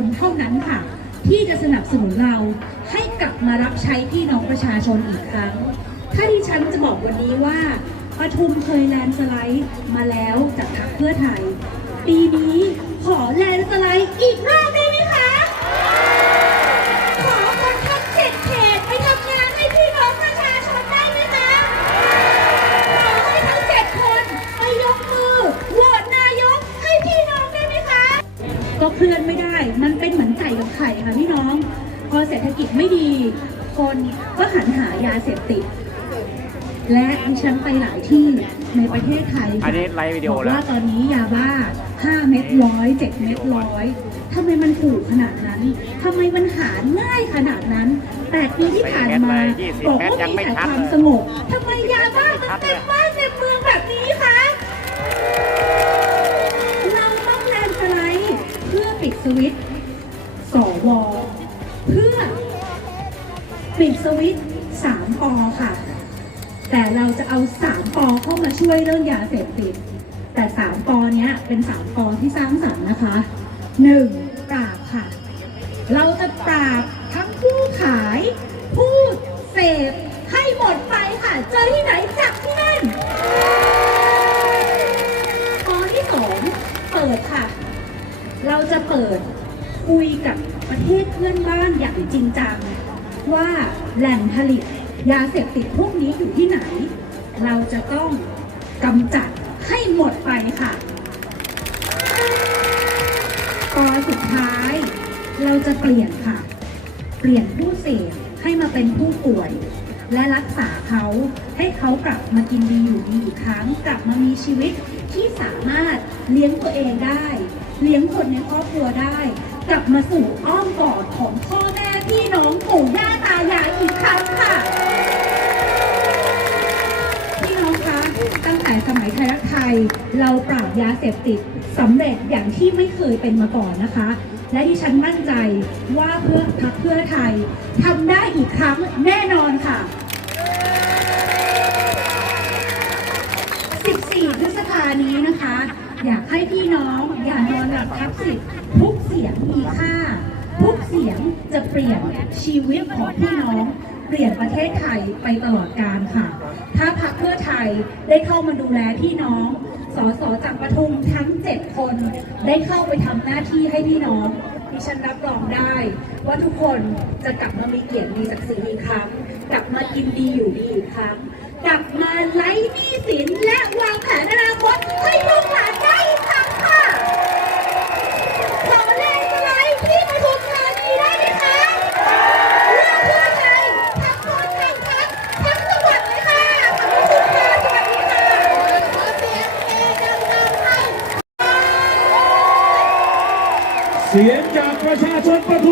นเท่านั้นค่ะ ที่จะสนับสนุนเราให้กลับมารับใช้พี่น้องประชาชนอีกครั้ง ถ้าดิฉันจะบอกวันนี้ว่าปทุมเคยแลนสไลด์มาแล้วจากพรรคเพื่อไทย ปีนี้ขอแลนสไลด์อีกรอบได้ไหมคะ ขอคนทั้งเจ็ดเขตไปทำงานให้พี่น้องประชาชนได้ไหมคะ ขอให้ทั้งเจ็ดคนไปยกมือโหวตนายกให้พี่น้องได้ไหมคะ ก็เคลื่อนไม่ได้ มือนไก่กับไข่ค่ะพี่น้อง พอเศรษฐกิจไม่ดี คนก็หันหายาเสพติด และดิฉันไปหลายที่ในประเทศไทยค่ะอันนี้ไลฟ์วิดีโอบอกแล้วว่าตอนนี้ยาบ้า 5 เม็ดร้อย7เม็ดร้อยทำไมมันถูกขนาดนั้นทำไมมันหาง่ายขนาดนั้น8ปีที่ผ่านมา20บอกเม็ดว่ายังมีไม่แต่ชัดความเลยสงบทำไมยาบ้ามันเต็มบ้านเต็มเมืองแบบนี้คะเราต้องแลนด์สไลด์เพื่อปิดสวิตช์ ปิดสวิตช์สามปอค่ะ แต่เราจะเอาสามปอเข้ามาช่วยเรื่องยาเสพติด แต่สามปอเนี้ยเป็นสามปอที่สร้างสรรค์นะคะหนึ่งปราบค่ะ เราจะปราบทั้งผู้ขาย ผู้เสพให้หมดไปค่ะ เจอที่ไหนจับที่นั่นปอที่สองเปิดค่ะ เราจะเปิดคุยกับประเทศเพื่อนบ้านอย่างจริงจัง ว่าแหล่งผลิตยาเสพติดพวกนี้อยู่ที่ไหน เราจะต้องกำจัดให้หมดไปค่ะปอนสุดท้าย เราจะเปลี่ยนค่ะ เปลี่ยนผู้เสพให้มาเป็นผู้ป่วย และรักษาเขาให้เขากลับมากินดีอยู่ดีอีกครั้ง กลับมามีชีวิตที่สามารถเลี้ยงตัวเองได้ เลี้ยงคนในครอบครัวได้ กลับมาสู่อ้อมกอดของพ่อ เราปราบยาเสพติดสำเร็จอย่างที่ไม่เคยเป็นมาก่อนนะคะ และที่ฉันมั่นใจว่าเพื่อพักเพื่อไทยทำได้อีกครั้งแน่นอนค่ะ 14 พฤษภานี้นะคะ อยากให้พี่น้องอย่านอนหลับทับสิทธิ์ทุกเสียงมีค่า ทุกเสียงจะเปลี่ยนชีวิตของพี่น้อง เปลี่ยนประเทศไทยไปตลอดกาลค่ะ ถ้าพักเพื่อไทยได้เข้ามาดูแลพี่น้อง สสจากปทุมทั้ง 7 คน ได้เข้าไปทำหน้าที่ให้พี่น้องดิฉันรับรองได้ ว่าทุกคนจะกลับมามีเกียรติมีศักดิ์ศรีอีกครั้ง กลับมากินดีอยู่ดีอีกครั้ง กลับมาไล่หนี้สินและวางแผนอนาคตให้ลูกหลานได้อีกครั้งค่ะ ขอแรงสไลด์ที่ปทุมธานีได้ไหมคะเพื่อเพื่อไทยทั้งคนทั้งพักทั้งจังหวัดเลยค่ะ ขอบคุณค่ะ สวัสดีค่ะ ขอเสียงเอดังๆให้ เสียงจากประชาชนปทุมธ